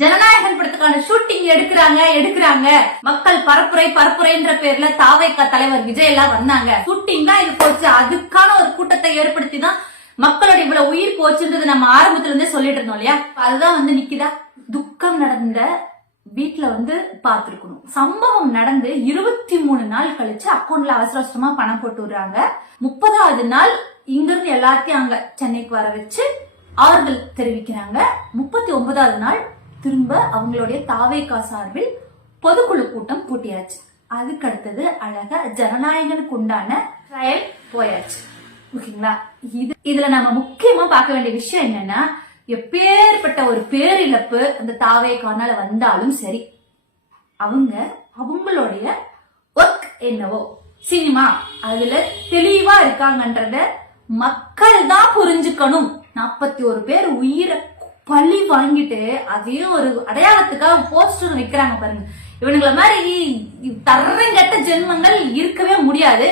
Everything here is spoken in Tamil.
ஜனநாயகன் படத்துக்கான ஷூட்டிங் எடுக்கிறாங்க மக்கள் பரப்புரைன்ற பேர்ல தாவேகா தலைவர் விஜய் எல்லாம் வந்தாங்க. ஷூட்டிங் தான் இது போச்சு. அதுக்கான ஒரு கூட்டத்தை ஏற்படுத்தி தான் மக்களோட இவ்வளவு உயிர் போச்சுன்றது நம்ம ஆரம்பத்துல இருந்தே சொல்லிட்டு இருந்தோம் இல்லையா? அதுதான் நிக்குதா. துக்கம் நடந்த வீட்டுல பாத்துருக்கணும். சம்பவம் நடந்து 23 நாள் கழிச்சு அக்கௌண்ட்ல அவசரமா பணம் போட்டு விடுறாங்க. 30வது நாள் இங்க இருந்து எல்லாத்தையும் அங்க சென்னைக்கு வர வச்சு ஆறுதல் தெரிவிக்கிறாங்க. 39வது நாள் திரும்ப அவங்களுடைய தாவேகா சார்பில் பொதுக்குழு கூட்டம் கூட்டியாச்சு. அதுக்கு அடுத்தது அழகா ஜனநாயகனுக்கு உண்டான ட்ரையல் போயாச்சு. ஓகேங்களா? இதுல நம்ம முக்கியமா பார்க்க வேண்டிய விஷயம் என்னன்னா, எப்பேற்பட்ட ஒரு பேரிழப்பு அந்த தாவேகானால வந்தாலும் சரி, அவங்களுடைய ஒர்க் என்னவோ சினிமா அதுல தெளிவா இருக்காங்கன்றத மக்கள் தான் புரிஞ்சுக்கணும். 41 பேர் உயிரை பழி வாங்கிட்டு அதையும் ஒரு அடையாளத்துக்காக போஸ்டர் வைக்கிறாங்க பாருங்க. இவனுங்கள மாதிரி தரங்கட்ட ஜென்மங்கள் இருக்கவே முடியாது.